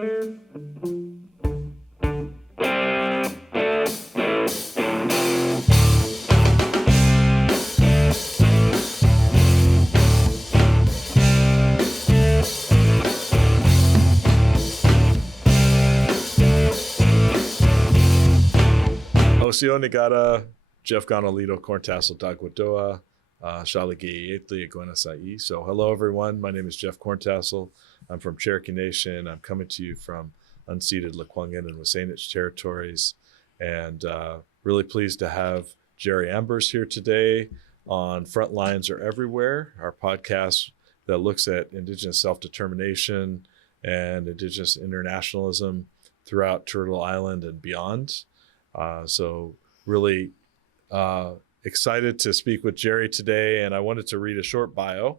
Osio Nagata, Jeff Gonolito, Corntassel, Dagwadoa, Shalagi, Etli, Agwenasai. So hello, everyone. My name is Jeff Corntassel. I'm from Cherokee Nation. I'm coming to you from unceded Lekwungen and Wasanich territories. And really pleased to have Gerry Ambers here today on Frontlines Are Everywhere, our podcast that looks at Indigenous self-determination and Indigenous internationalism throughout Turtle Island and beyond. So really excited to speak with Gerry today, and I wanted to read a short bio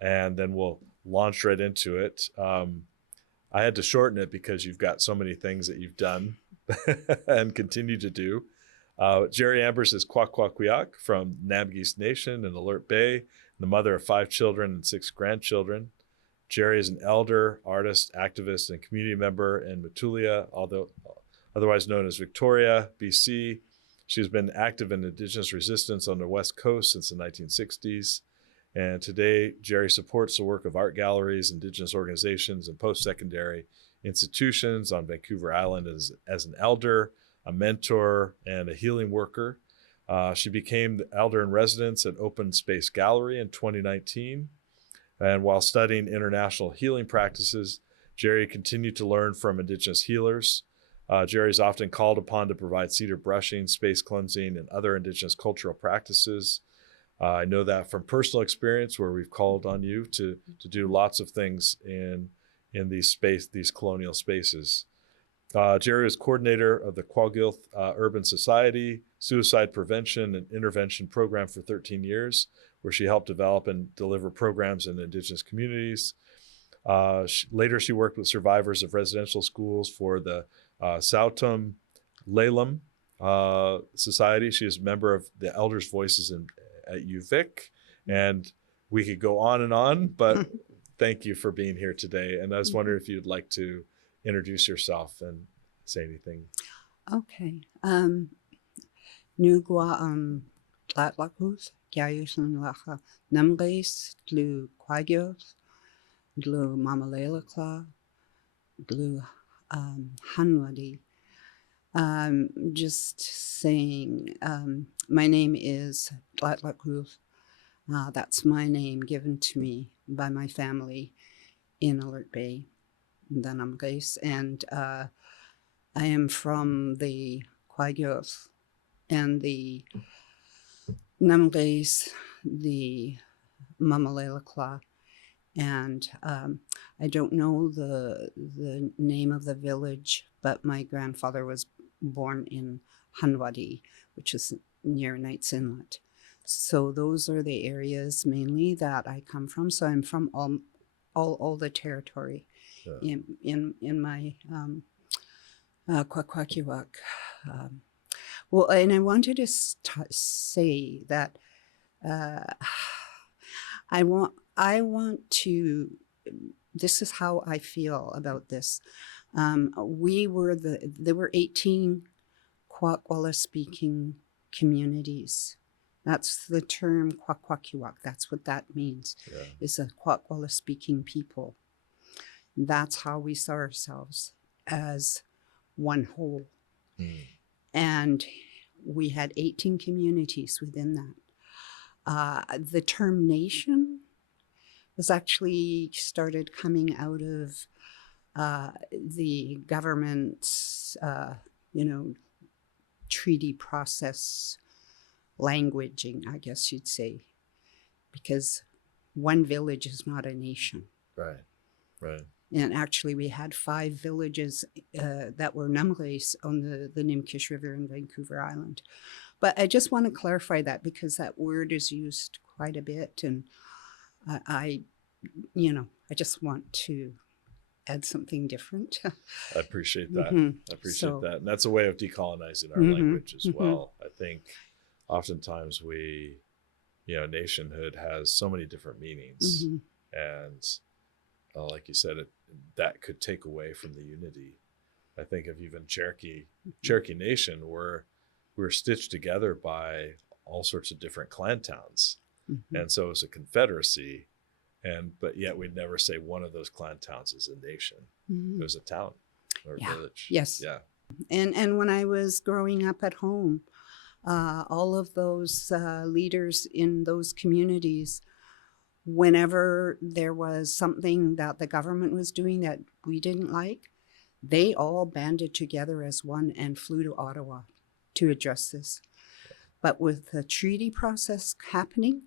and then we'll launch right into it. I had to shorten it because you've got so many things that you've done and continue to do. Gerry Ambers is Kwakwakwiak from Nabgis Nation in Alert Bay, the mother of 5 children and 6 grandchildren. Gerry is an elder, artist, activist, and community member in Matulia, otherwise known as Victoria, BC. She's been active in Indigenous resistance on the West Coast since the 1960s. And today, Gerry supports the work of art galleries, Indigenous organizations, and post-secondary institutions on Vancouver Island as an elder, a mentor, and a healing worker. She became the elder in residence at Open Space Gallery in 2019. And while studying international healing practices, Gerry continued to learn from Indigenous healers. Gerry is often called upon to provide cedar brushing, space cleansing, and other Indigenous cultural practices. I know that from personal experience, where we've called on you to do lots of things in these colonial spaces. Gerry is coordinator of the Kwagilth Urban Society Suicide Prevention and Intervention Program for 13 years, where she helped develop and deliver programs in Indigenous communities. Later, she worked with survivors of residential schools for the Sautum Lalum Society. She is a member of the Elders' Voices at UVic, and we could go on, but thank you for being here today. And I was wondering if you'd like to introduce yourself and say anything. Okay. Nugwa Tlatlakus, Gyayusan Lacha, Namgace, Glu Quagios, Glu Mamalela, Glu Hanwadi. Just saying, my name is Tlatlakus. That's my name given to me by my family in Alert Bay, the Namgace, and I am from the Quagios and the Namgace, the Mamalela, and I don't know the name of the village, but my grandfather was born in Hanwadi, which is near Knights Inlet. So those are the areas mainly that I come from. So I'm from all the territory in my Kwakwakiwak. Well, and I wanted to say that I want to, this is how I feel about this. There were 18 Kwakwala speaking communities. That's the term Kwakwakiwak. That's what that means, is a Kwakwala speaking people. That's how we saw ourselves, as one whole. And we had 18 communities within that. The term nation was actually started coming out of the government's, treaty process languaging, I guess you'd say, because one village is not a nation. Right. And actually, we had 5 villages that were Namgace on the Nimkish River in Vancouver Island. But I just want to clarify that, because that word is used quite a bit, and I just want to add something different. I appreciate that. I appreciate that. And that's a way of decolonizing our language as well. I think oftentimes nationhood has so many different meanings. And like you said, that could take away from the unity. I think of even Cherokee Nation, we're stitched together by all sorts of different clan towns. Mm-hmm. And so it's a confederacy, but yet we'd never say one of those clan towns is a nation. Mm-hmm. There's a town or Yeah. village. Yes. Yeah. And when I was growing up at home, all of those leaders in those communities, whenever there was something that the government was doing that we didn't like, they all banded together as one and flew to Ottawa to address this. But with the treaty process happening,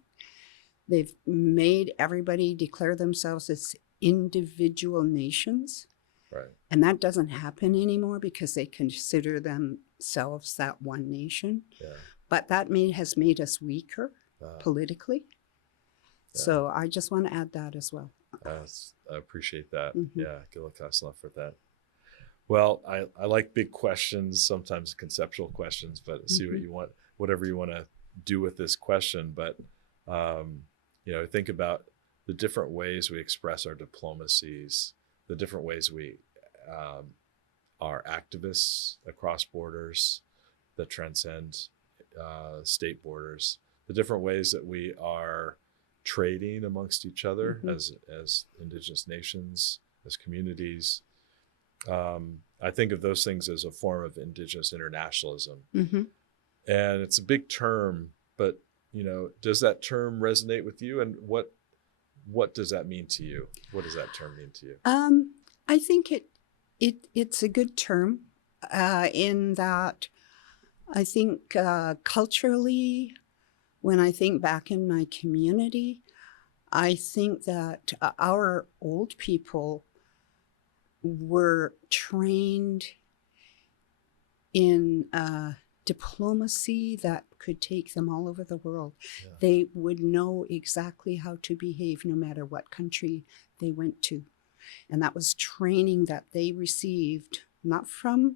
they've made everybody declare themselves as individual nations. Right. And that doesn't happen anymore because they consider themselves that one nation. Yeah. But that has made us weaker politically. Yeah. So I just want to add that as well. I appreciate that. Mm-hmm. Yeah. Gilakasla for that. Well, I like big questions, sometimes conceptual questions, but see what you want, whatever you want to do with this question. But, think about the different ways we express our diplomacies, the different ways we are activists across borders that transcend state borders, the different ways that we are trading amongst each other as Indigenous nations, as communities. I think of those things as a form of Indigenous internationalism. Mm-hmm. And it's a big term, but, does that term resonate with you? And what does that mean to you? What does that term mean to you? I think it's a good term in that I think culturally, when I think back in my community, I think that our old people were trained in diplomacy that could take them all over the world. Yeah. They would know exactly how to behave no matter what country they went to. And that was training that they received, not from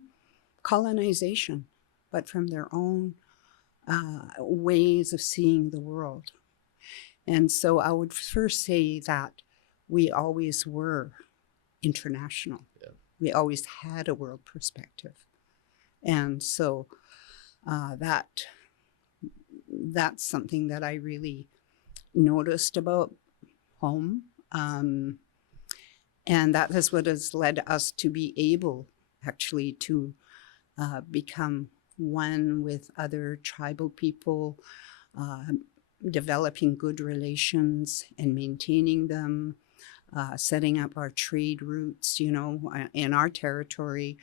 colonization, but from their own ways of seeing the world. And so I would first say that we always were international. Yeah. We always had a world perspective. And so that's something that I really noticed about home. And that is what has led us to be able actually to become one with other tribal people, developing good relations and maintaining them, setting up our trade routes, in our territory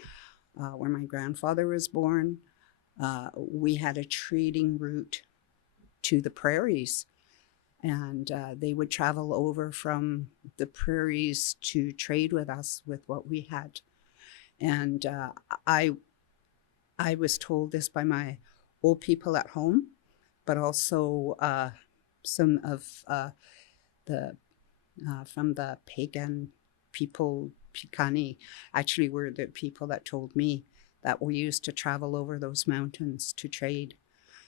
where my grandfather was born. We had a trading route to the prairies, and they would travel over from the prairies to trade with us with what we had. And I was told this by my old people at home, but also some of from the pagan people, Picani, actually were the people that told me that we used to travel over those mountains to trade.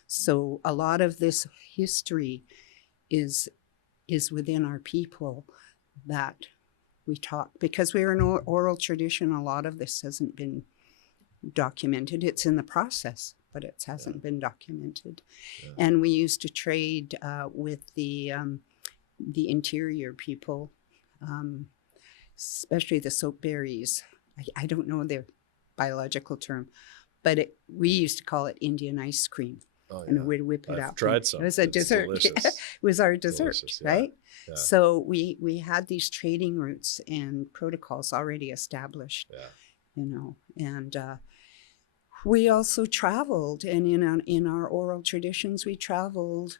So a lot of this history is within our people that we talk, because we're an oral tradition. A lot of this hasn't been documented. It's in the process, but it hasn't been documented. Yeah. And we used to trade with the interior people, especially the soapberries. I don't know their biological term, but we used to call it Indian ice cream. Oh, yeah. And we'd whip it out. I've tried some. It was a dessert. It was our dessert, right? Yeah. So we had these trading routes and protocols already established, and we also traveled, and in our oral traditions, we traveled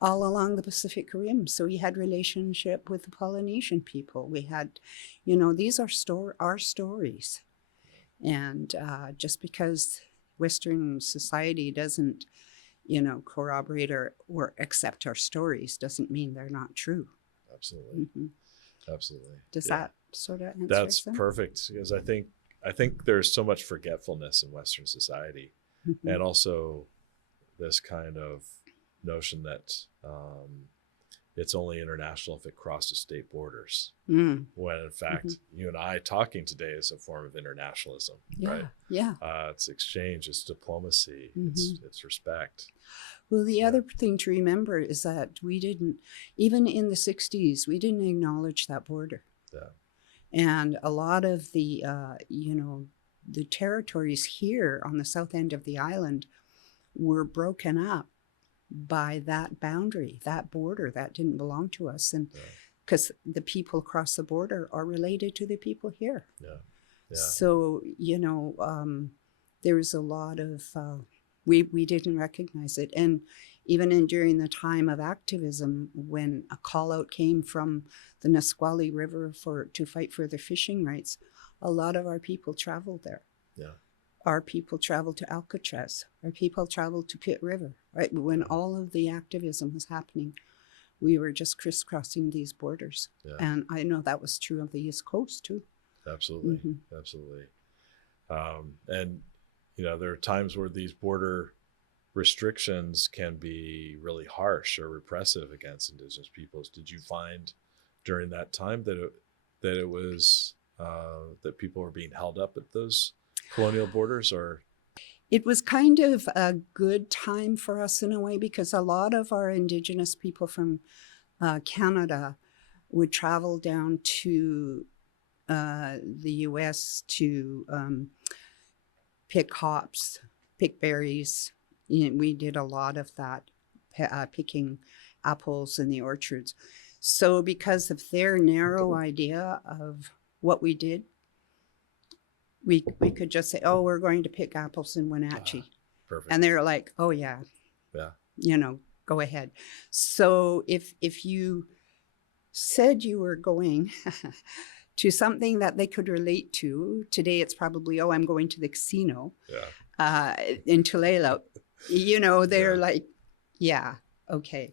all along the Pacific Rim. So we had relationship with the Polynesian people. We had, these are our stories. And just because Western society doesn't, corroborate or accept our stories doesn't mean they're not true. Absolutely. Mm-hmm. Absolutely. Does that sort of answer? That's perfect, because I think there's so much forgetfulness in Western society, and also this kind of notion that it's only international if it crosses state borders. Mm. When in fact, you and I talking today is a form of internationalism, Yeah. right? Yeah. It's exchange, it's diplomacy, it's respect. Well, the other thing to remember is that we didn't, even in the 60s, we didn't acknowledge that border. Yeah. And a lot of the, the territories here on the south end of the island were broken up by that boundary, that border that didn't belong to us. And because the people across the border are related to the people here. Yeah. Yeah. So, there was a lot of, we didn't recognize it. And even during the time of activism, when a call out came from the Nisqually River to fight for their fishing rights, a lot of our people traveled there. Yeah. Our people traveled to Alcatraz. Our people traveled to Pitt River, right? When all of the activism was happening, we were just crisscrossing these borders. Yeah. And I know that was true of the East Coast too. Absolutely. Absolutely. And, there are times where these border restrictions can be really harsh or repressive against Indigenous peoples. Did you find during that time that it was that people were being held up at those colonial borders? Or it was kind of a good time for us in a way, because a lot of our Indigenous people from Canada would travel down to the US to pick hops, pick berries. We did a lot of that, picking apples in the orchards. So because of their narrow idea of what we did, we could just say, oh, we're going to pick apples in Wenatchee. Perfect. And they're like, oh, yeah. Yeah. Go ahead. So if you said you were going to something that they could relate to, today it's probably, oh, I'm going to the casino in Tulalip. They're like, yeah, okay.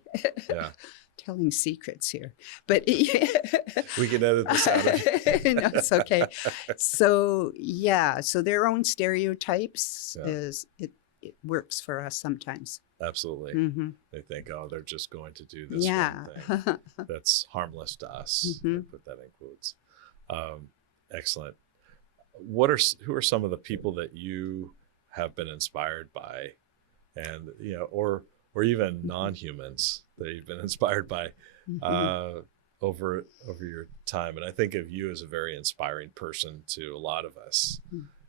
Yeah. Telling secrets here, but we can edit this out. No, it's okay. So so their own stereotypes it works for us sometimes. Absolutely. They think, oh, they're just going to do this one thing that's harmless to us. Put that in quotes. Excellent. Who are some of the people that you have been inspired by, and or even non-humans that you've been inspired by over your time? And I think of you as a very inspiring person to a lot of us.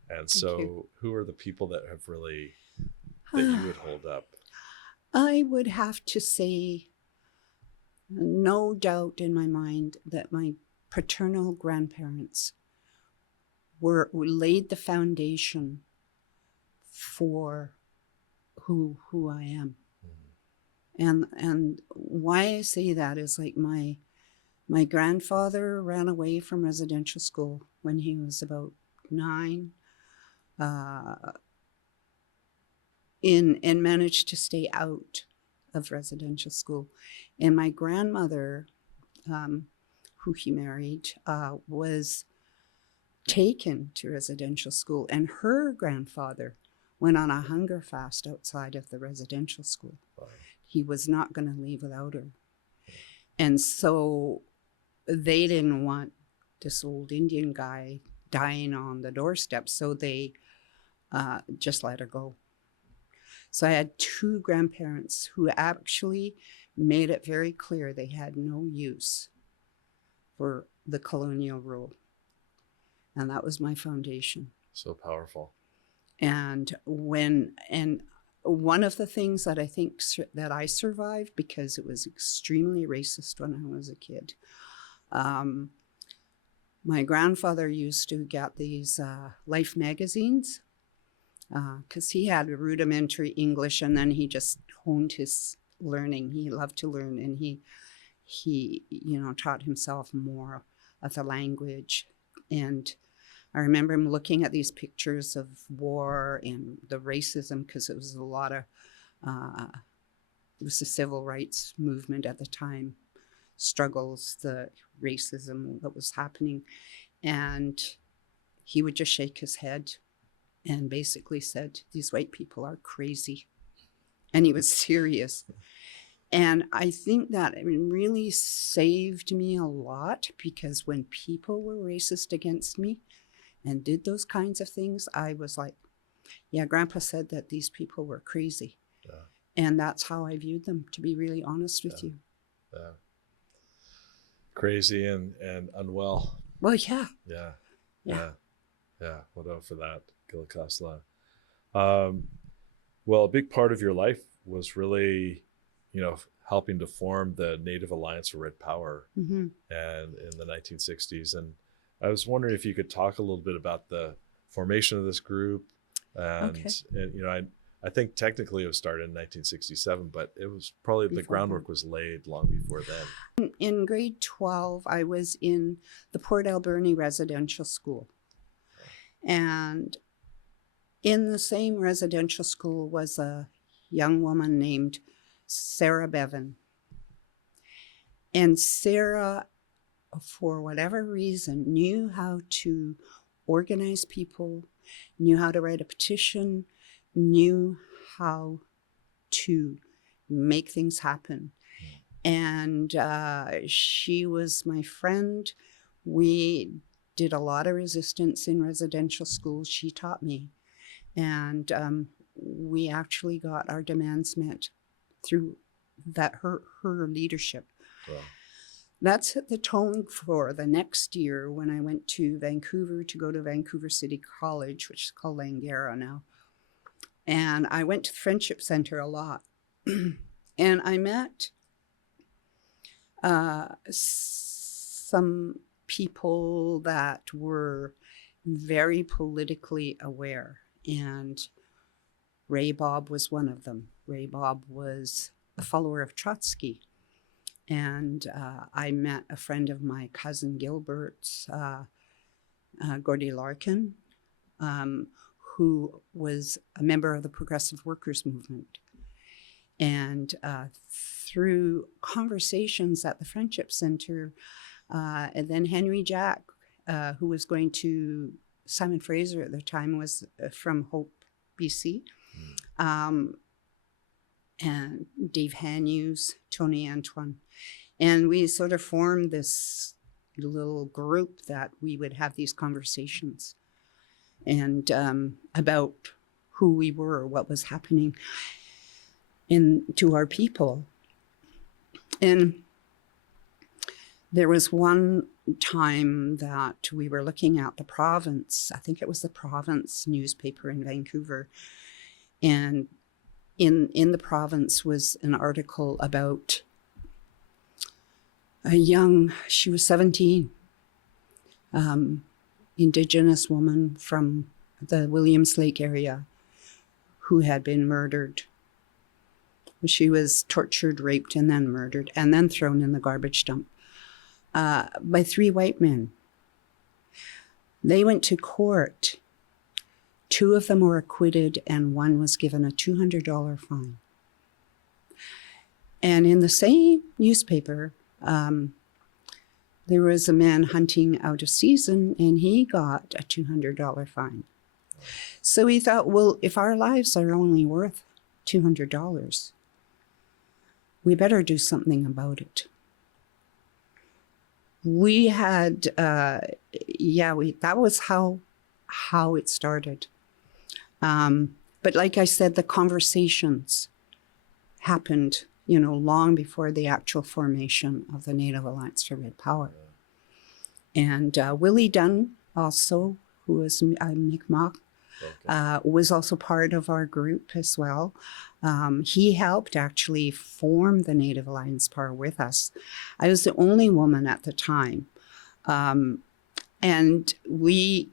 And so who are the people that have really, that you would hold up? I would have to say, no doubt in my mind, that my paternal grandparents laid the foundation for who I am. And why I say that is, like, my grandfather ran away from residential school when he was about 9, and managed to stay out of residential school. And my grandmother, who he married, was taken to residential school, and her grandfather went on a hunger fast outside of the residential school. Wow. He was not going to leave without her. And so they didn't want this old Indian guy dying on the doorstep, so they just let her go. So I had 2 grandparents who actually made it very clear they had no use for the colonial rule. And that was my foundation. So powerful. And one of the things that I think that I survived, because it was extremely racist when I was a kid, my grandfather used to get these Life magazines, because he had rudimentary English, and then he just honed his learning. He loved to learn, and he taught himself more of the language. And I remember him looking at these pictures of war and the racism, because it was a lot of, it was the civil rights movement at the time, struggles, the racism that was happening. And he would just shake his head and basically said, these white people are crazy. And he was serious. And I think that it really saved me a lot, because when people were racist against me and did those kinds of things, I was like, yeah, Grandpa said that these people were crazy. Yeah. And that's how I viewed them, to be really honest with you. Yeah. Crazy and unwell. Well, yeah. Yeah. Yeah. Yeah. What out for that, Gilakasla. Well, a big part of your life was really, helping to form the Native Alliance for Red Power, Mm-hmm. and in the 1960s. And I was wondering if you could talk a little bit about the formation of this group. And, Okay. I think technically it was started in 1967, but it was probably the groundwork was laid long before then. In grade 12, I was in the Port Alberni Residential School. And in the same residential school was a young woman named Sarah Bevan. And Sarah, for whatever reason, knew how to organize people, knew how to write a petition, knew how to make things happen. And she was my friend. We did a lot of resistance in residential schools. She taught me. And we actually got our demands met through that her leadership. Wow. That set the tone for the next year when I went to Vancouver to go to Vancouver City College, which is called Langara now. And I went to the Friendship Center a lot. And I met some people that were very politically aware. And Ray Bob was one of them. Ray Bob was a follower of Trotsky. And I met a friend of my cousin Gilbert's, Gordy Larkin, who was a member of the Progressive Workers Movement. And through conversations at the Friendship Center, and then Henry Jack, who was going to, Simon Fraser at the time was from Hope, BC, and Dave Hanyus, Tony Antoine. And we sort of formed this little group that we would have these conversations and about who we were, what was happening to our people. And there was one time that we were looking at the Province, I think it was the Province newspaper in Vancouver, and in the Province was an article about she was 17, Indigenous woman from the Williams Lake area who had been murdered. She was tortured, raped, and then murdered, and then thrown in the garbage dump by 3 white men. They went to court. 2 of them were acquitted, and 1 was given a $200 fine. And in the same newspaper, there was a man hunting out of season, and he got a $200 fine. So we thought, well, if our lives are only worth $200, we better do something about it. We had, that was how it started. But like I said, the conversations happened, long before the actual formation of the Native Alliance for Red Power. And Willie Dunn also, who was Mi'kmaq, was also part of our group as well. He helped actually form the Native Alliance Power with us. I was the only woman at the time. And we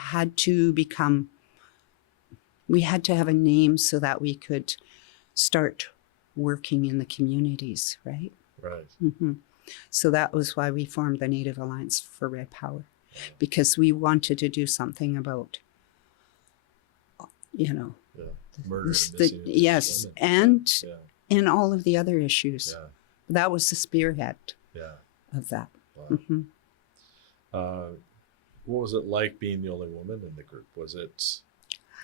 had to have a name so that we could start working in the communities, right? Right. Mm-hmm. So that was why we formed the Native Alliance for Red Power, because we wanted to do something about, murder, yes, and all of the other issues. Yeah. That was the spearhead of that. Wow. Mm-hmm. What was it like being the only woman in the group? Was it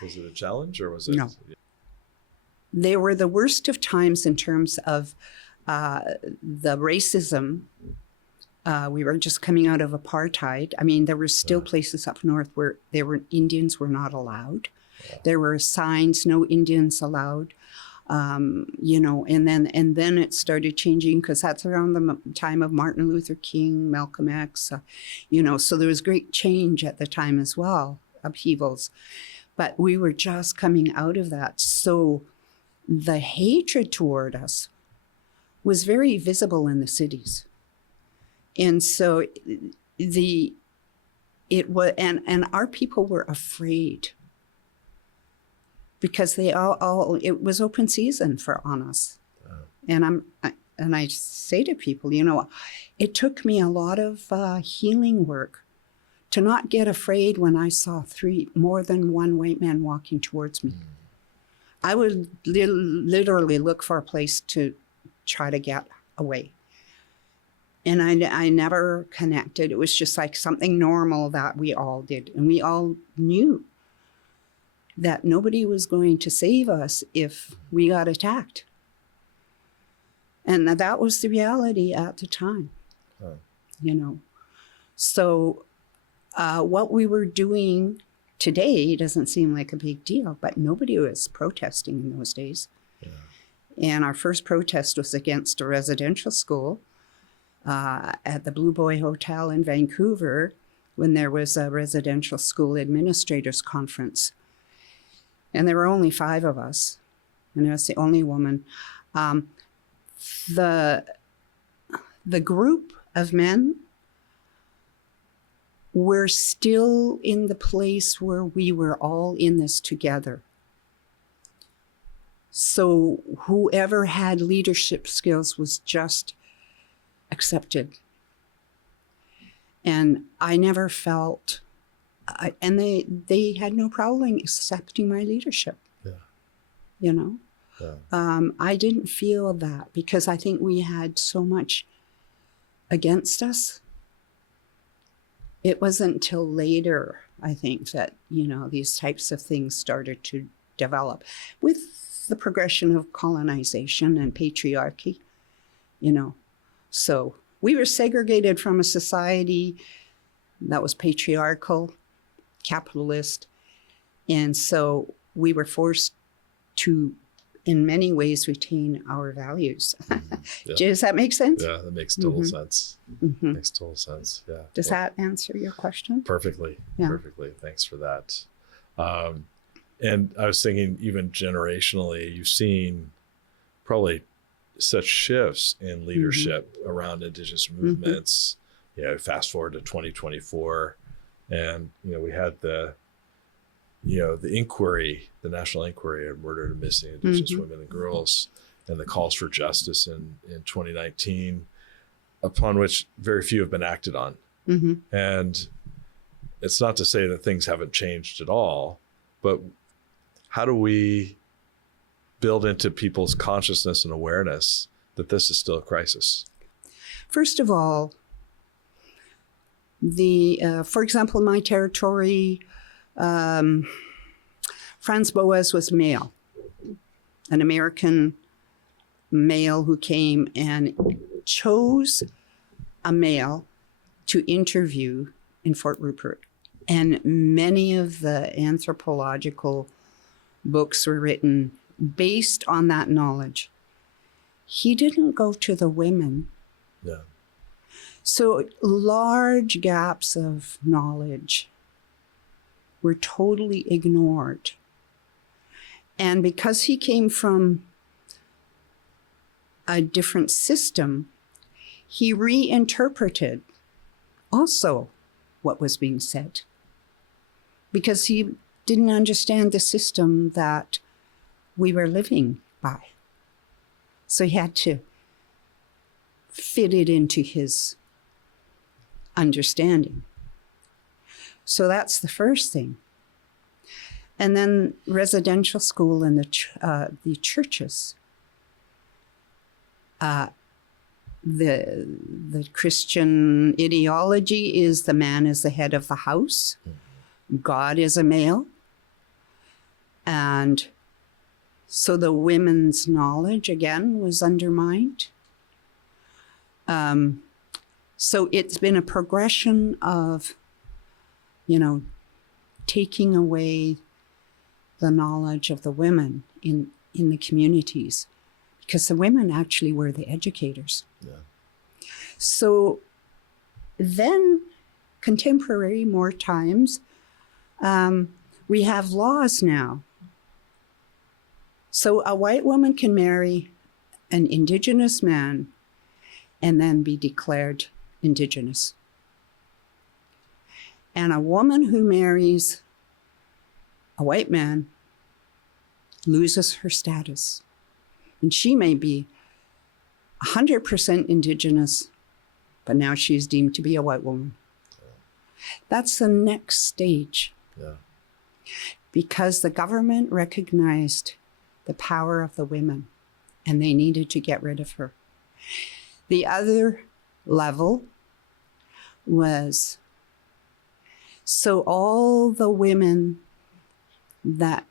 a challenge, or was it? No. they were the worst of times in terms of the racism. We were just coming out of apartheid. I mean, there were still places up north where Indians were not allowed. There were signs, no Indians allowed. You know, and then it started changing, because that's around the time of Martin Luther King, Malcolm X, you know, so there was great change at the time as well, upheavals. But we were just coming out of that. So the hatred toward us was very visible in the cities. And so it was, and our people were afraid, because they all it was open season on us. And I say to people, you know, it took me a lot of healing work to not get afraid when I saw more than one white man walking towards me. I would literally look for a place to try to get away. And I never connected. It was just like something normal that we all did. And we all knew that nobody was going to save us if we got attacked. And that was the reality at the time, you know. So what we were doing today doesn't seem like a big deal, but nobody was protesting in those days. Yeah. And our first protest was against a residential school at the Blue Boy Hotel in Vancouver, when there was a residential school administrators conference. And there were only 5 of us, and I was the only woman. The group of men were still in the place where we were all in this together. So whoever had leadership skills was just accepted. And I never felt... and they had no problem accepting my leadership. Yeah. You know? Yeah. I didn't feel that, because I think we had so much against us. It wasn't until later, I think, that, you know, these types of things started to develop with the progression of colonization and patriarchy, you know. So we were segregated from a society that was patriarchal, capitalist, and so we were forced to, in many ways, retain our values. Yeah. Does that make sense? Yeah, that makes total sense. Mm-hmm. Makes total sense. Yeah. Does that answer your question? Perfectly. Yeah. Perfectly. Thanks for that. And I was thinking, even generationally, you've seen probably such shifts in leadership around Indigenous movements. You know, fast forward to 2024. And, you know, we had the inquiry, the national inquiry of murdered and missing Indigenous women and girls, and the calls for justice in 2019, upon which very few have been acted on. And it's not to say that things haven't changed at all, but how do we build into people's consciousness and awareness that this is still a crisis? First of all, for example, my territory, Franz Boas was male, an American male who came and chose a male to interview in Fort Rupert. And many of the anthropological books were written based on that knowledge. He didn't go to the women. Yeah. So large gaps of knowledge were totally ignored. And because he came from a different system, he reinterpreted also what was being said, because he didn't understand the system that we were living by. So he had to fit it into his understanding. So that's the first thing. And then residential school and the churches. The Christian ideology is the man is the head of the house. God is a male. And So the women's knowledge, again, was undermined. So it's been a progression of, taking away the knowledge of the women in the communities, because the women actually were the educators. Yeah. So then, contemporary, more times, we have laws now. So a white woman can marry an Indigenous man and then be declared Indigenous. And a woman who marries a white man loses her status. And she may be 100% Indigenous, but now she's deemed to be a white woman. That's the next stage. Yeah. Because the government recognized the power of the women, and they needed to get rid of her. The other level was, so all the women that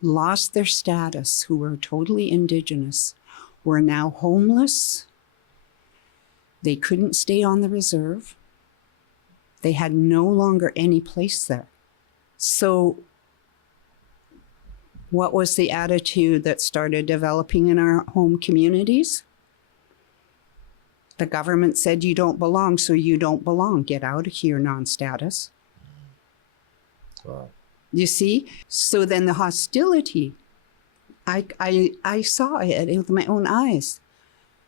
lost their status, who were totally Indigenous, were now homeless. They couldn't stay on the reserve. They had no longer any place there. So what was the attitude that started developing in our home communities? The government said, you don't belong, so you don't belong. Get out of here, non-status. Wow. You see? So then the hostility, I saw it with my own eyes.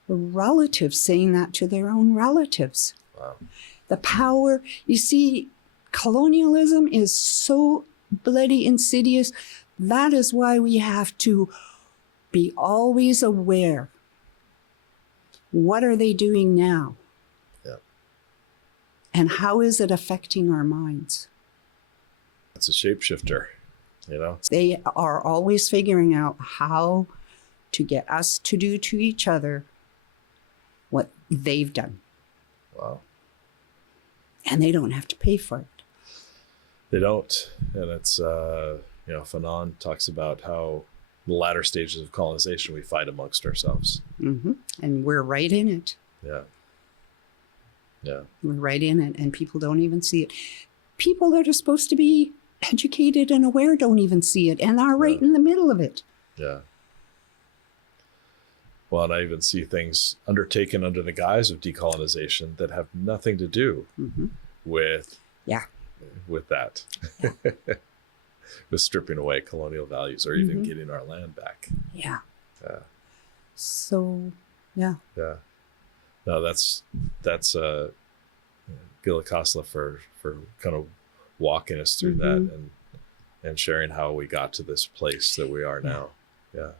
Relatives saying that to their own relatives. Wow. The power, you see, colonialism is so bloody insidious. That is why we have to be always aware. What are they doing now? Yeah. And how is it affecting our minds? It's a shapeshifter, They are always figuring out how to get us to do to each other what they've done. Wow. And they don't have to pay for it. They don't. And it's, Fanon talks about how the latter stages of colonization, we fight amongst ourselves. Mm-hmm. And we're right in it. Yeah. Yeah. We're right in it, and people don't even see it. People that are supposed to be educated and aware don't even see it, and are right in the middle of it. Yeah. Well, and I even see things undertaken under the guise of decolonization that have nothing to do with that. Yeah. With stripping away colonial values or even getting our land back. Yeah. Yeah. So, yeah. Yeah. No, that's Gila Khosla for kind of walking us through that and sharing how we got to this place that we are now. Yeah.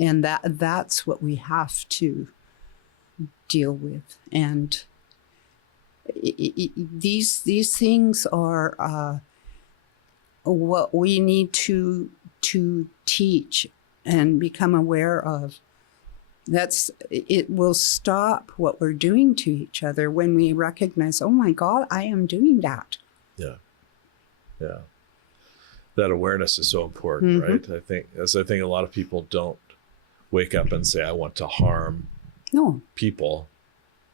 And that's what we have to deal with. And these things are what we need to teach and become aware of. It will stop what we're doing to each other when we recognize, oh my God, I am doing that. Yeah. Yeah. That awareness is so important, right? I think a lot of people don't wake up and say, I want to harm people,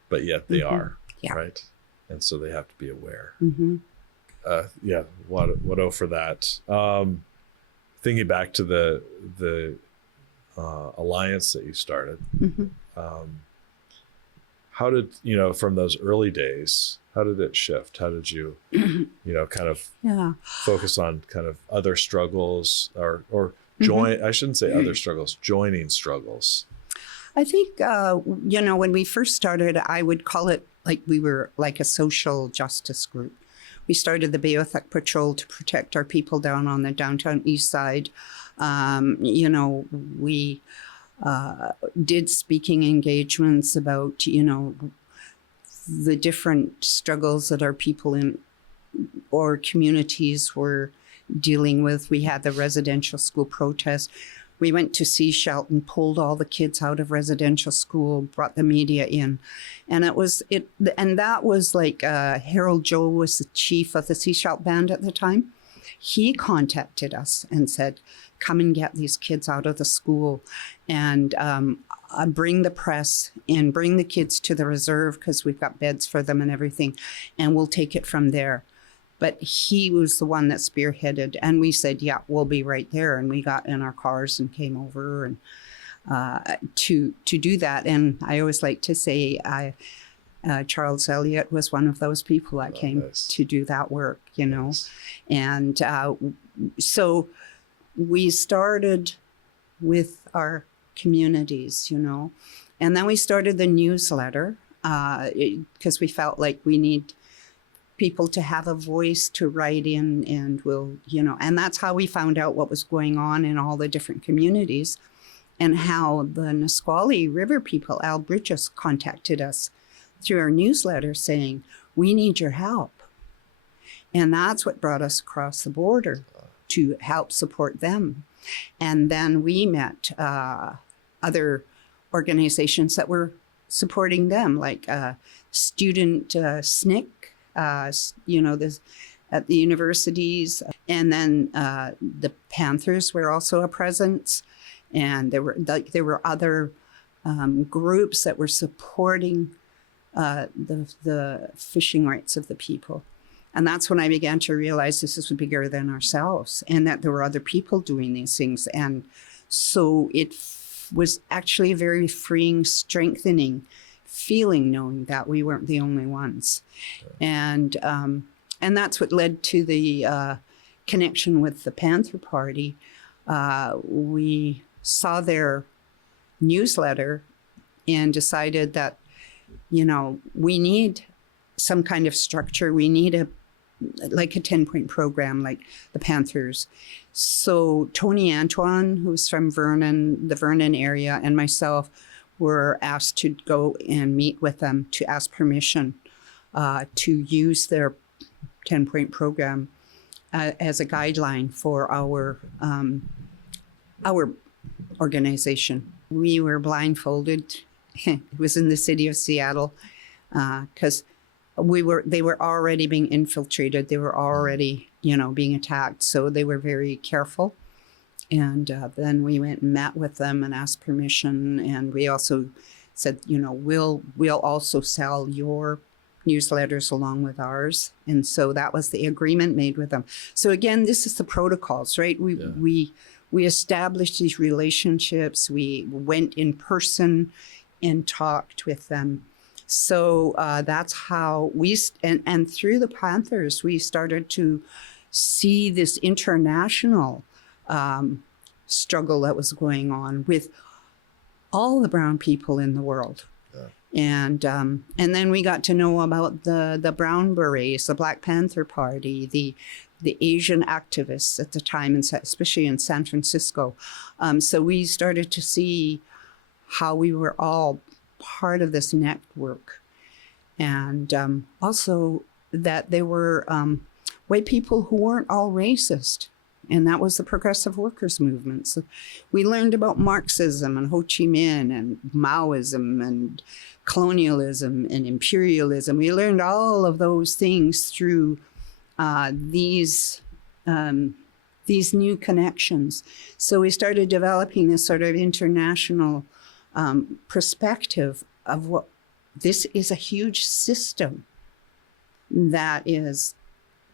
but yet they are, right? And so they have to be aware. What for that. Thinking back to the alliance that you started, how did, from those early days, how did it shift? How did you, kind of focus on kind of other struggles or join, I shouldn't say other struggles, joining struggles? I think, when we first started, I would call it like we were like a social justice group. We started the Beothuk Patrol to protect our people down on the downtown east side. We did speaking engagements about, the different struggles that our people in or communities were dealing with. We had the residential school protest. We went to Sea Shelton, pulled all the kids out of residential school, brought the media in. And that was like Harold Joe was the chief of the Sea Shelton band at the time. he contacted us and said, come and get these kids out of the school and bring the press and bring the kids to the reserve because we've got beds for them and everything, and we'll take it from there. But he was the one that spearheaded, and we said, yeah, we'll be right there. And we got in our cars and came over and to do that. And I always like to say Charles Eliot was one of those people that came to do that work, you know. Nice. And so we started with our communities, you know, and then we started the newsletter because we felt like we need people to have a voice to write in, and we'll, you know, and that's how we found out what was going on in all the different communities and how the Nisqually River people, Al Bridges, contacted us through our newsletter saying, we need your help. And that's what brought us across the border to help support them. And then we met other organizations that were supporting them, like student SNCC, you know, this at the universities. And then the Panthers were also a presence. And there were other groups that were supporting the fishing rights of the people. And that's when I began to realize this is bigger than ourselves and that there were other people doing these things. And so it was actually a very freeing, strengthening feeling, knowing that we weren't the only ones. And that's what led to the connection with the Panther Party. We saw their newsletter and decided that, you know, we need some kind of structure. We need a 10-point program like the Panthers. So Tony Antoine, who's from Vernon, the Vernon area, and myself were asked to go and meet with them to ask permission to use their 10-point program as a guideline for our organization. We were blindfolded. It was in the city of Seattle because they were already being infiltrated. They were already, you know, being attacked. So they were very careful. And then we went and met with them and asked permission. And we also said, you know, we'll also sell your newsletters along with ours. And so that was the agreement made with them. So again, this is the protocols, right? We established these relationships. We went in person and talked with them. So that's how and through the Panthers, we started to see this international struggle that was going on with all the brown people in the world. Yeah. And then we got to know about the Brown Berets, the Black Panther Party, the Asian activists at the time, especially in San Francisco. So we started to see how we were all part of this network. And also that there were white people who weren't all racist. And that was the progressive workers movement. So we learned about Marxism and Ho Chi Minh and Maoism and colonialism and imperialism. We learned all of those things through these new connections. So we started developing this sort of international perspective of what this is, a huge system that is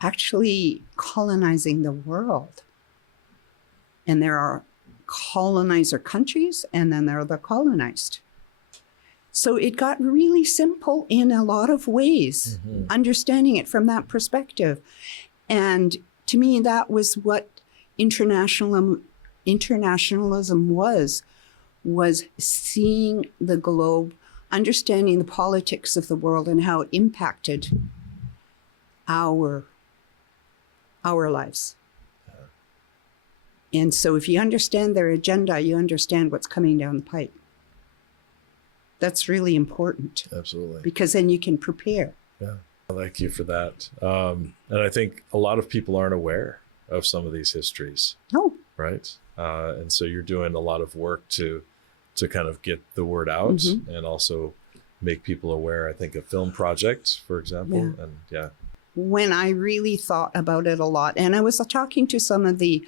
actually colonizing the world. And there are colonizer countries, and then there are the colonized. So it got really simple in a lot of ways, understanding it from that perspective. And to me, that was what internationalism was seeing the globe, understanding the politics of the world and how it impacted our lives. And so if you understand their agenda, you understand what's coming down the pipe. That's really important. Absolutely. Because then you can prepare. Yeah, I like you for that. And I think a lot of people aren't aware of some of these histories. No. Right? And so you're doing a lot of work to kind of get the word out and also make people aware. I think a film project, for example. Yeah. And yeah. when I really thought about it a lot. And I was talking to some of the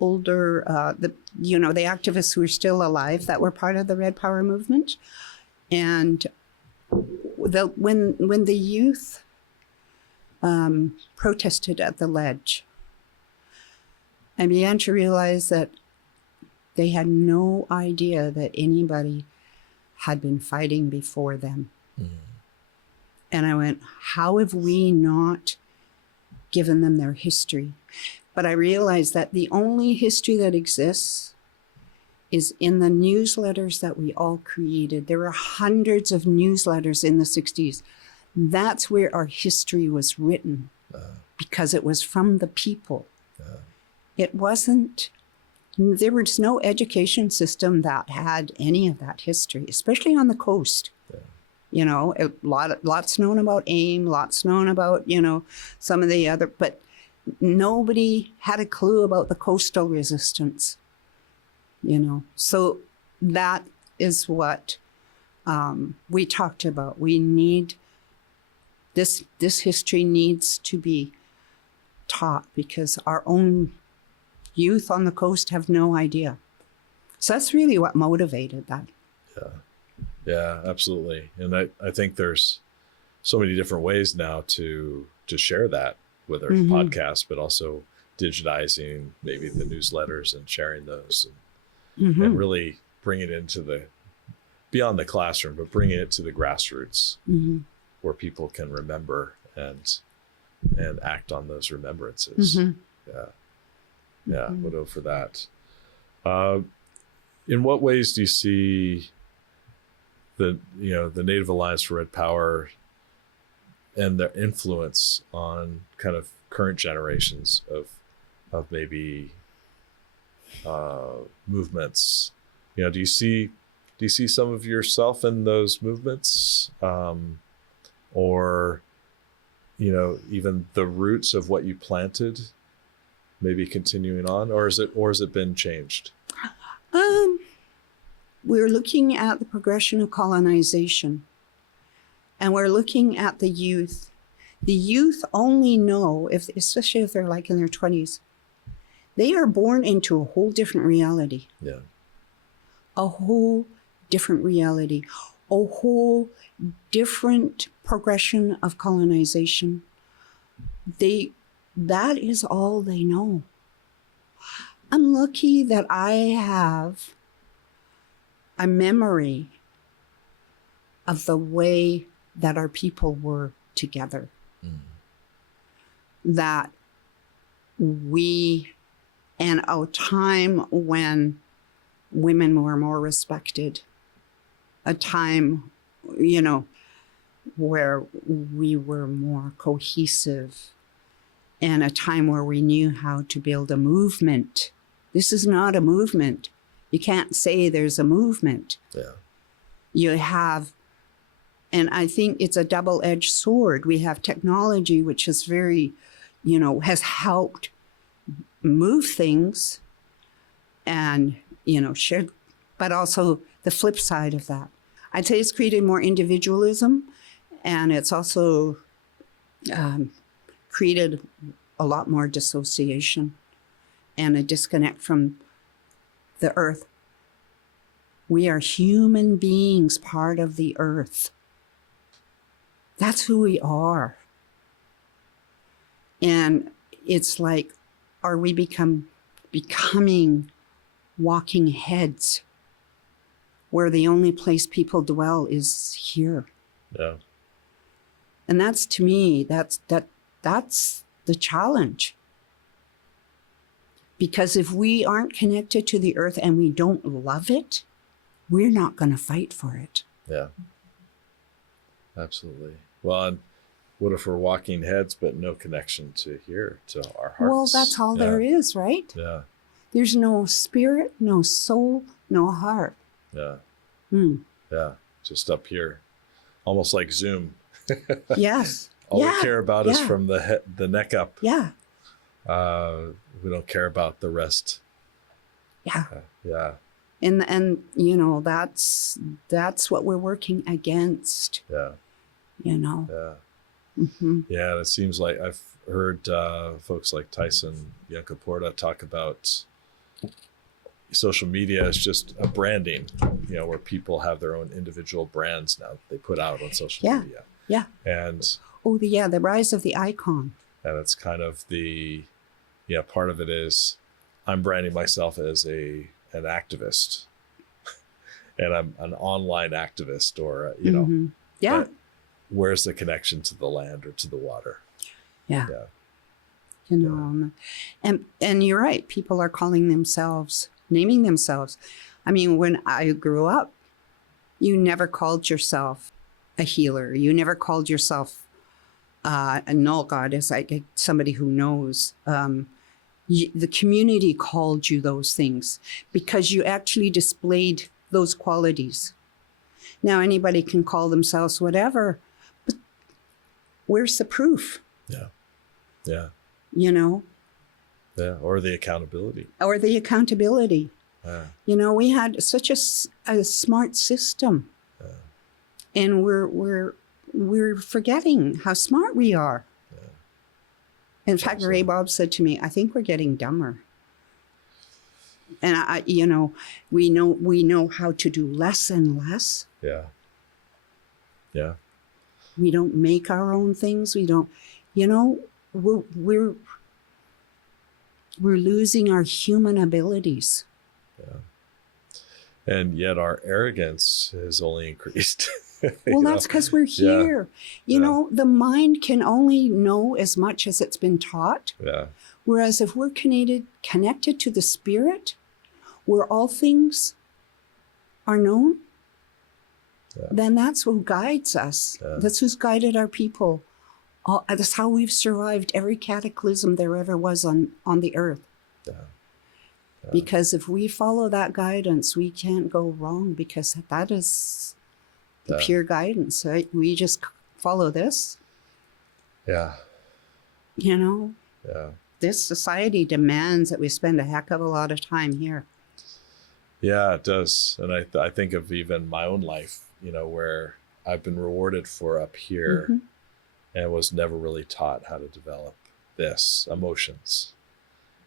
older, the activists who are still alive that were part of the Red Power movement. And when the youth protested at the ledge, I began to realize that they had no idea that anybody had been fighting before them. Mm-hmm. And I went, how have we not given them their history? But I realized that the only history that exists is in the newsletters that we all created. There were hundreds of newsletters in the 60s. That's where our history was written, because it was from the people. It wasn't, there was no education system that had any of that history, especially on the coast. You know, lots known about AIM, lots known about, some of the other, but nobody had a clue about the coastal resistance, So that is what we talked about. We need, this history needs to be taught, because our own youth on the coast have no idea. So that's really what motivated that. Yeah, absolutely. And I think there's so many different ways now to share that, whether it's podcasts, but also digitizing maybe the newsletters and sharing those and really bring it into beyond the classroom, but bringing it to the grassroots where people can remember and act on those remembrances. Yeah, widow for that. In what ways do you see the Native Alliance for Red Power and their influence on kind of current generations of maybe movements? Do you see some of yourself in those movements, or even the roots of what you planted maybe continuing on, or has it been changed? We're looking at the progression of colonization, and we're looking at the youth. The youth only know, especially if they're like in their 20s, they are born into a whole different reality. Yeah. A whole different reality, a whole different progression of colonization. That is all they know. I'm lucky that I have a memory of the way that our people were together. That and a time when women were more respected, a time, where we were more cohesive, and a time where we knew how to build a movement. This is not a movement. You can't say there's a movement. Yeah. You have, and I think it's a double-edged sword. We have technology, which is very, has helped move things and, shared, but also the flip side of that. I'd say it's created more individualism, and it's also created a lot more dissociation and a disconnect from the earth. We are human beings, part of the earth. That's who we are. And it's like, are we becoming walking heads where the only place people dwell is here? Yeah. And that's, to me, that's the challenge. Because if we aren't connected to the earth and we don't love it, we're not going to fight for it. Yeah. Absolutely. Well, and what if we're walking heads but no connection to here, to our hearts? Well, that's all there is, right? Yeah. There's no spirit, no soul, no heart. Yeah. Yeah. Just up here, almost like Zoom. Yes. All we care about is from the neck up. Yeah. We don't care about the rest. Yeah. Yeah. And that's what we're working against. Yeah. Yeah. Yeah, it seems like I've heard folks like Tyson Yunkaporta talk about social media as just a branding, where people have their own individual brands now that they put out on social media. Yeah. And the rise of the icon. And it's kind of part of it is I'm branding myself as an activist, and I'm an online activist, or Yeah. Where's the connection to the land or to the water? Yeah. And you're right. People are naming themselves. I mean, when I grew up, you never called yourself a healer. You never called yourself a null goddess, like somebody who knows. The community called you those things because you actually displayed those qualities. Now anybody can call themselves whatever, but where's the proof? Yeah. Or the accountability. We had such a smart system, and we're forgetting how smart we are. In fact, Ray Bob said to me, I think we're getting dumber. And we know how to do less and less. Yeah. We don't make our own things. We don't, we're losing our human abilities. Yeah. And yet our arrogance has only increased. Well, that's because we're here. The mind can only know as much as it's been taught. Yeah. Whereas if we're connected to the spirit, where all things are known, then that's who guides us. That's who's guided our people. That's how we've survived every cataclysm there ever was on the earth. Because if we follow that guidance, we can't go wrong, because that is the pure guidance, right? We just follow this. Yeah. This society demands that we spend a heck of a lot of time here. Yeah, it does. And I think of even my own life, where I've been rewarded for up here and was never really taught how to develop this emotions.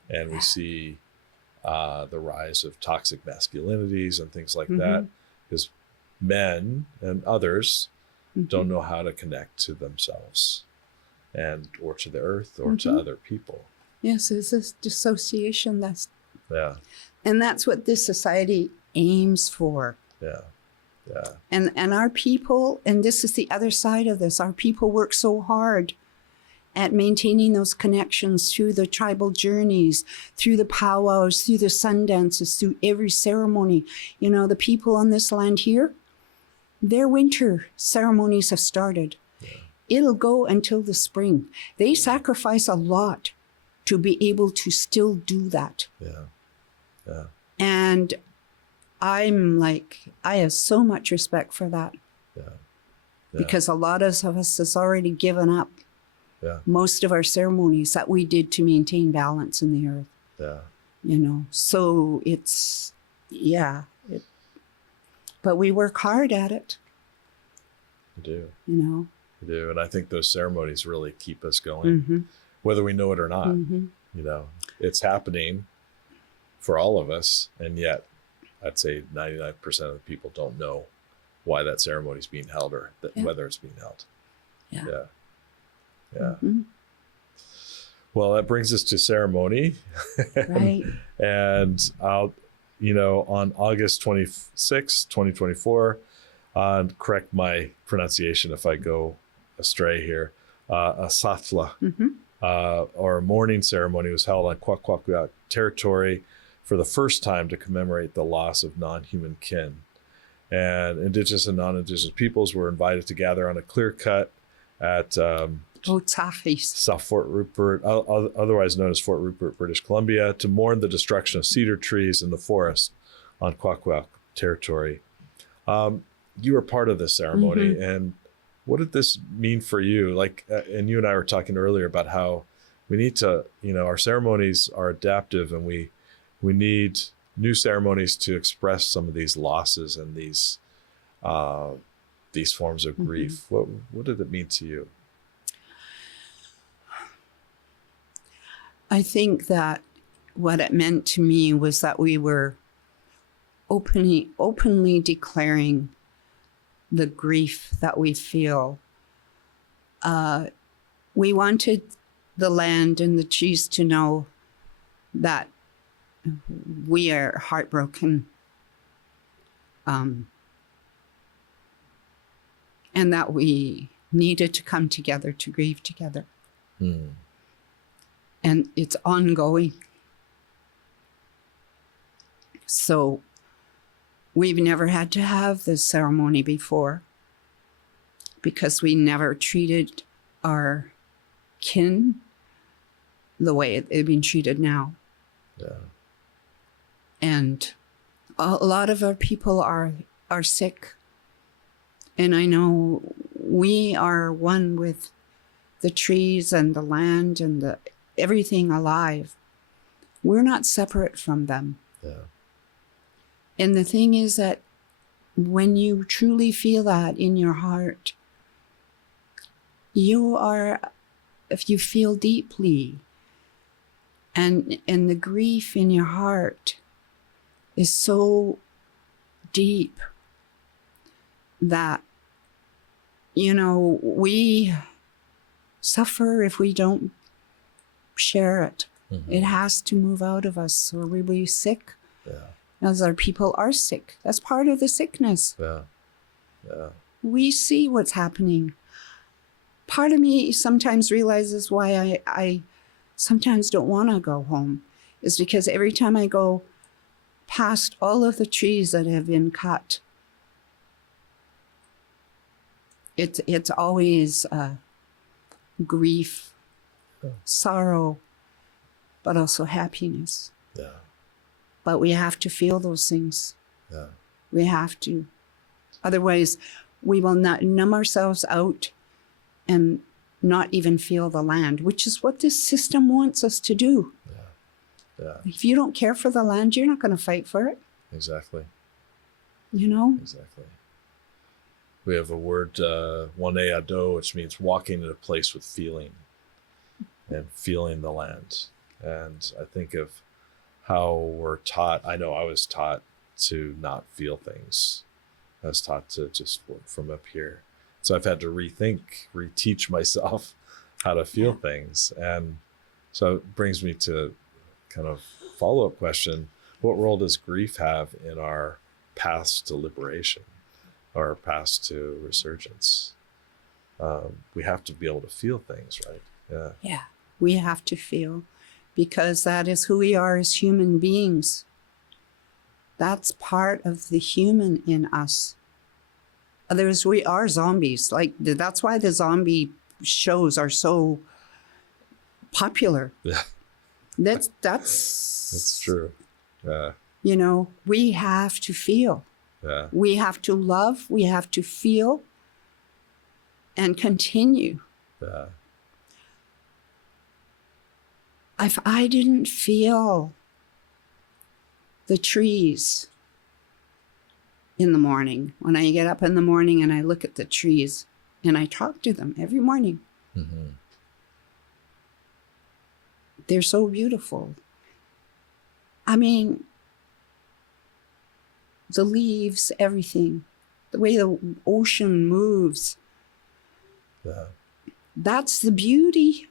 And we see the rise of toxic masculinities and things like that, because men and others don't know how to connect to themselves or to the earth or to other people. Yes, it's this dissociation. And that's what this society aims for. And our people, and this is the other side of this, our people work so hard at maintaining those connections through the tribal journeys, through the powwows, through the sun dances, through every ceremony. The people on this land here, their winter ceremonies have started. It'll go until the spring. They sacrifice a lot to be able to still do that. And I have so much respect for that. Because a lot of us has already given up most of our ceremonies that we did to maintain balance in the earth. So it's, but we work hard at it. We do. We do. And I think those ceremonies really keep us going, whether we know it or not. It's happening for all of us. And yet I'd say 99% of the people don't know why that ceremony is being held, or whether it's being held. Well, that brings us to ceremony. Right. And on August 26, 2024, correct my pronunciation if I go astray here, a Sathla, or a mourning ceremony, was held on Kwakwaka'wakw territory for the first time to commemorate the loss of non-human kin. And Indigenous and non-Indigenous peoples were invited to gather on a clear cut at South Fort Rupert, otherwise known as Fort Rupert, British Columbia, to mourn the destruction of cedar trees in the forest on Kwakwaka'wakw territory. You were part of this ceremony, and what did this mean for you? And you and I were talking earlier about how we need to, our ceremonies are adaptive, and we need new ceremonies to express some of these losses and these forms of grief. What did it mean to you? I think that what it meant to me was that we were openly declaring the grief that we feel. We wanted the land and the trees to know that we are heartbroken, and that we needed to come together to grieve together. And it's ongoing. So we've never had to have this ceremony before because we never treated our kin the way they've been treated now. Yeah. And a lot of our people are sick. And I know we are one with the trees and the land and everything alive. We're not separate from them. Yeah. And the thing is that when you truly feel that in your heart, if you feel deeply, and the grief in your heart is so deep that, we suffer if we don't share it. It has to move out of us, or we'll be sick. Yeah. As our people are sick. That's part of the sickness. Yeah. Yeah. We see what's happening. Part of me sometimes realizes why I sometimes don't want to go home, is because every time I go past all of the trees that have been cut, it's always grief, sorrow, but also happiness. Yeah. But we have to feel those things. Yeah. We have to. Otherwise, we will not numb ourselves out and not even feel the land, which is what this system wants us to do. Yeah. Yeah. If you don't care for the land, you're not going to fight for it. Exactly. Exactly. We have a word, ado, which means walking in a place with feeling and feeling the land. And I think of how we're taught. I know I was taught to not feel things. I was taught to just work from up here. So I've had to reteach myself how to feel things. And so it brings me to kind of follow-up question. What role does grief have in our paths to liberation or our paths to resurgence? We have to be able to feel things, right? Yeah. Yeah, we have to feel, because that is who we are as human beings. That's part of the human in us. Others, we are zombies. Like, that's why the zombie shows are so popular. Yeah. That's true. Yeah. We have to feel. Yeah. We have to love. We have to feel and continue. Yeah. If I didn't feel the trees in the morning, when I get up in the morning and I look at the trees and I talk to them every morning, they're so beautiful. I mean, the leaves, everything, the way the ocean moves, that's the beauty.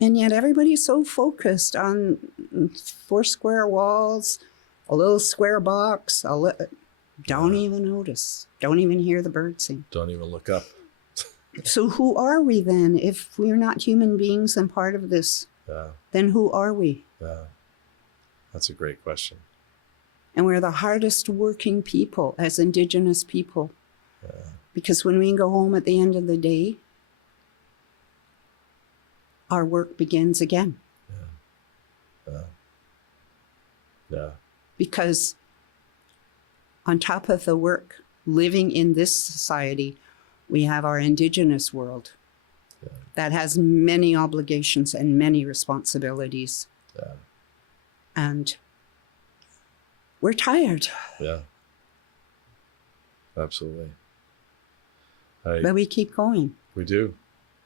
And yet everybody's so focused on 4 square walls, a little square box. Don't even notice. Don't even hear the birds sing. Don't even look up. So who are we then? If we're not human beings and part of this, then who are we? Yeah. That's a great question. And we're the hardest working people as Indigenous people. Because when we go home at the end of the day, our work begins again. Yeah. Because on top of the work, living in this society, we have our Indigenous world that has many obligations and many responsibilities. And we're tired. Yeah. Absolutely. But we keep going. We do.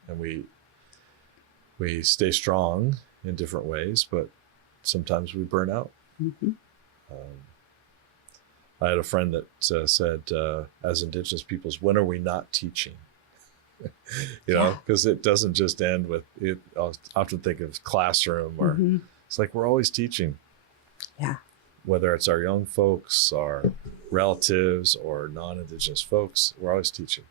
And we we stay strong in different ways, but sometimes we burn out. Mm-hmm. I had a friend that said, as Indigenous peoples, when are we not teaching? You know, because it doesn't just end with it. I often think of classroom, or Mm-hmm. it's like we're always teaching. Yeah. Whether it's our young folks, our relatives, or non-Indigenous folks, we're always teaching.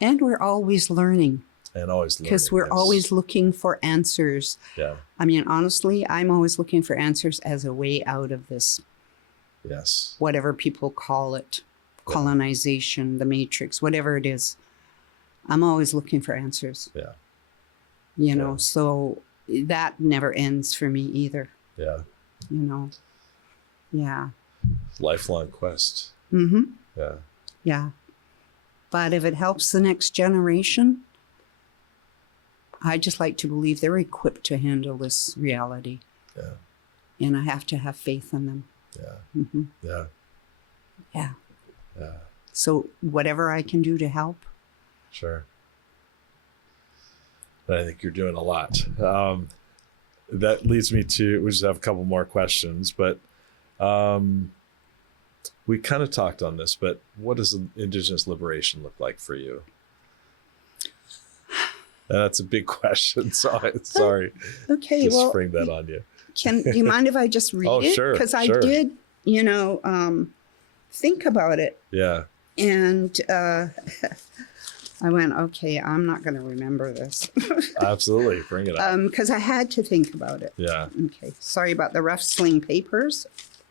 And we're always learning. And always learning. Because we're always looking for answers. Yeah. I mean, honestly, I'm always looking for answers as a way out of this. Yes. Whatever people call it, colonization, the matrix, whatever it is. I'm always looking for answers. Yeah. You know, so that never ends for me either. Yeah. You know. Yeah. Lifelong quest. Mm-hmm. Yeah. Yeah. But if it helps the next generation, I just like to believe they're equipped to handle this reality. Yeah. And I have to have faith in them. Yeah. Mm-hmm. Yeah. Yeah. Yeah. So whatever I can do to help. Sure. But I think you're doing a lot. That leads me to, we just have a couple more questions, but we kind of talked on this, but what does Indigenous liberation look like for you? And that's a big question. So sorry. Okay. Just well, spring that on you. do you mind if I just read it? Sure. Because I sure. did, you know, think about it. Yeah. And I went, okay, I'm not going to remember this. Absolutely. Bring it up. Because I had to think about it. Yeah. Okay. Sorry about the rustling papers.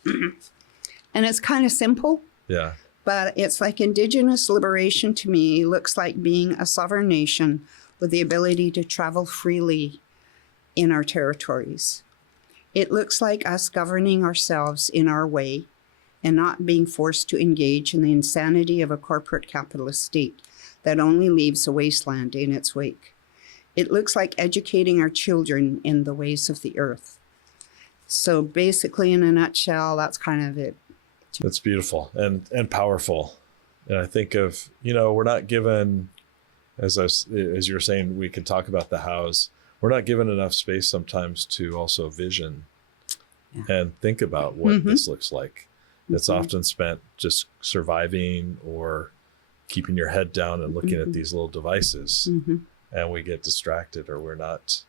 And it's kind of simple. Yeah. But it's like Indigenous liberation to me looks like being a sovereign nation with the ability to travel freely in our territories. It looks like us governing ourselves in our way and not being forced to engage in the insanity of a corporate capitalist state that only leaves a wasteland in its wake. It looks like educating our children in the ways of the earth. So basically, in a nutshell, that's kind of it. That's beautiful and powerful. And I think of, you know, we're not given, as you were saying, we could talk about the hows. We're not given enough space sometimes to also vision and think about what this looks like. It's often spent just surviving or keeping your head down and looking at these little devices, and we get distracted, or we're not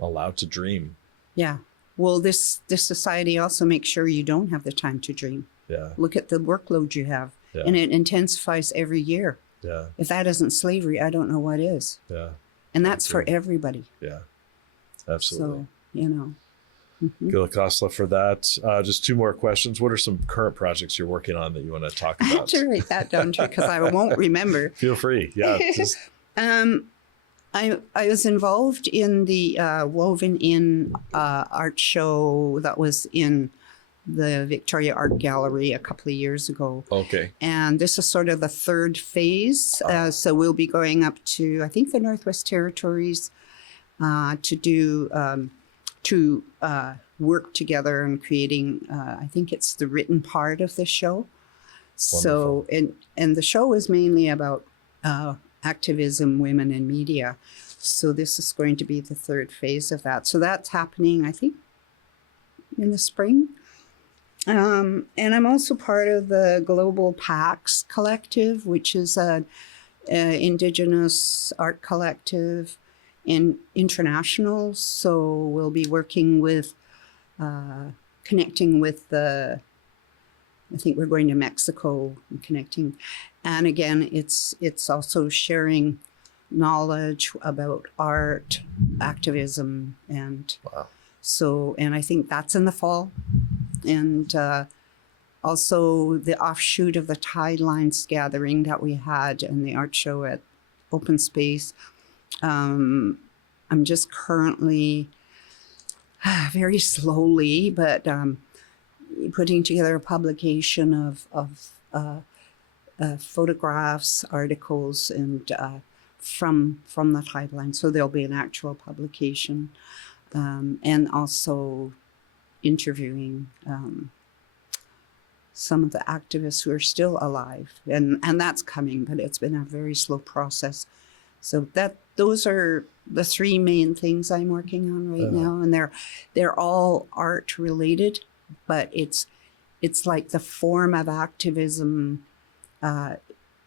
allowed to dream. Yeah. Well, this society also makes sure you don't have the time to dream. Yeah. Look at the workload you have, and it intensifies every year. Yeah. If that isn't slavery, I don't know what is. Yeah. And that's for everybody. Yeah. Absolutely. So, you know. Gila Kasla for that. Just two more questions. What are some current projects you're working on that you want to talk about? I have to write that down too, because I won't remember. Feel free. Yeah. Just... I was involved in the Woven In art show that was in the Victoria Art Gallery a couple of years ago. Okay. And this is sort of the third phase. So we'll be going up to, I think, the Northwest Territories to do, work together and creating, I think it's the written part of the show. Wonderful. So, and the show is mainly about activism, women, and media. So this is going to be the third phase of that. So that's happening, I think, in the spring. And I'm also part of the Global PAX Collective, which is an Indigenous art collective and international. So we'll be working with, connecting with I think we're going to Mexico and connecting. And again, it's also sharing knowledge about art, activism, and and I think that's in the fall. And also the offshoot of the Tidelines gathering that we had and the art show at Open Space. I'm just currently very slowly, but putting together a publication of photographs, articles, and from the Tideline. So there'll be an actual publication, and also interviewing some of the activists who are still alive, and that's coming, but it's been a very slow process So those are the three main things I'm working on right now, and they're all art related, but it's like the form of activism.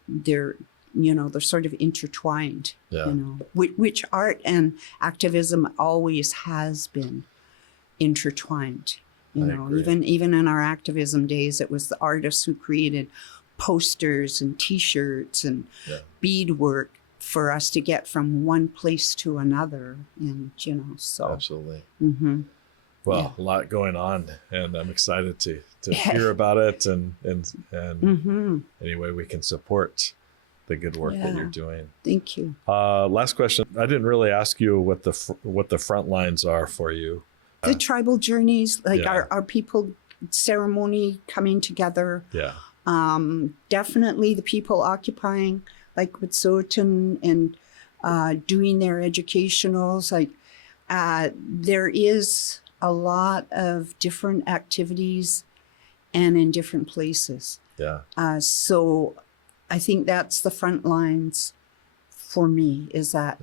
They're they're sort of intertwined. Yeah. Which art and activism always has been intertwined. Even in our activism days, it was the artists who created posters and T-shirts and beadwork for us to get from one place to another, and so Absolutely. Mm-hmm. Well, a lot going on, and I'm excited to hear about it, and Mm-hmm. any way we can support the good work that you're doing. Thank you. Last question. I didn't really ask you what the Frontlines are for you. The tribal journeys, like our people ceremony coming together. Yeah. Definitely the people occupying, like Wet'suwet'en, and doing their educationals. Like there is a lot of different activities and in different places. Yeah. So I think that's the front lines for me, is that,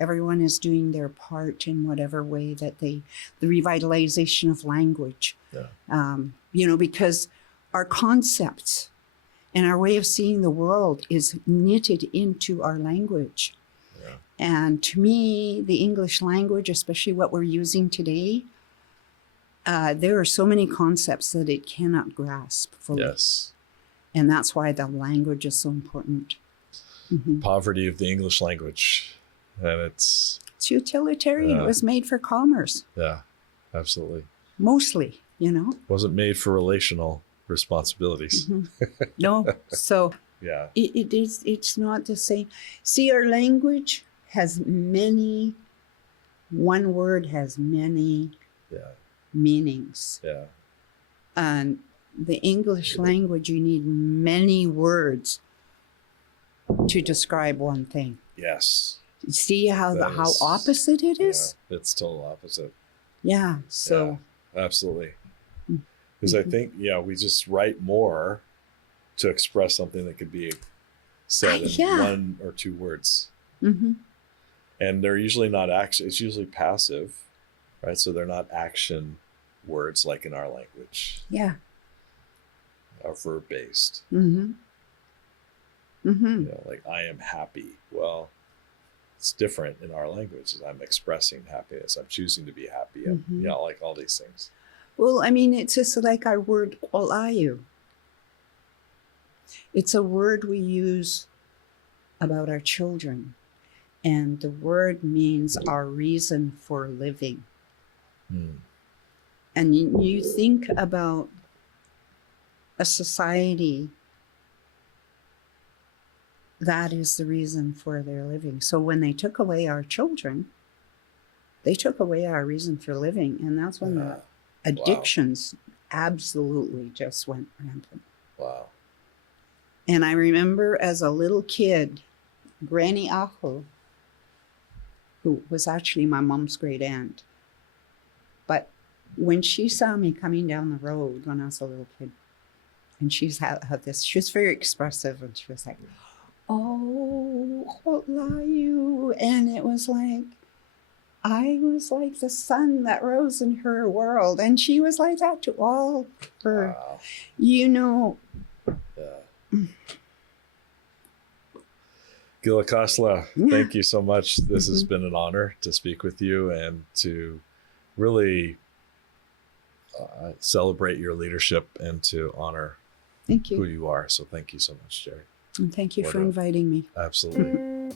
everyone is doing their part in whatever way that the revitalization of language, because our concepts and our way of seeing the world is knitted into our language. Yeah. And to me, the English language, especially what we're using today, there are so many concepts that it cannot grasp fully. Yes. And that's why the language is so important. Mm-hmm. Poverty of the English language. And it's utilitarian. It was made for commerce. Yeah, absolutely. Mostly, Wasn't made for relational responsibilities. Mm-hmm. No. So it's not the same. See, our language has one word has many meanings. Yeah. And the English language, you need many words to describe one thing. Yes. See how opposite it is? Yeah, it's total opposite. Yeah. So absolutely. Because I think, we just write more to express something that could be said in one or two words. Mm-hmm. And they're usually not action. It's usually passive, right? So they're not action words like in our language. Yeah. Are verb based. Mm-hmm. Mm-hmm. Like I am happy. Well, it's different in our language. I'm expressing happiness. I'm choosing to be happy. Like all these things. Well, I mean, it's just like our word "olayu." It's a word we use about our children, and the word means our reason for living. And you think about a society that is the reason for their living. So when they took away our children, they took away our reason for living, and that's when the addictions absolutely just went rampant. Wow. And I remember as a little kid, Granny Aho, who was actually my mom's great aunt, but when she saw me coming down the road when I was a little kid, and she's had this, she was very expressive, and she was like, "Oh, what lie you?" And it was like, I was like the sun that rose in her world, and she was like that to all her, Gila Kasla, thank you so much. This has been an honor to speak with you and to really celebrate your leadership and to honor who you are. So thank you so much, Gerry. And thank you for inviting me. Absolutely.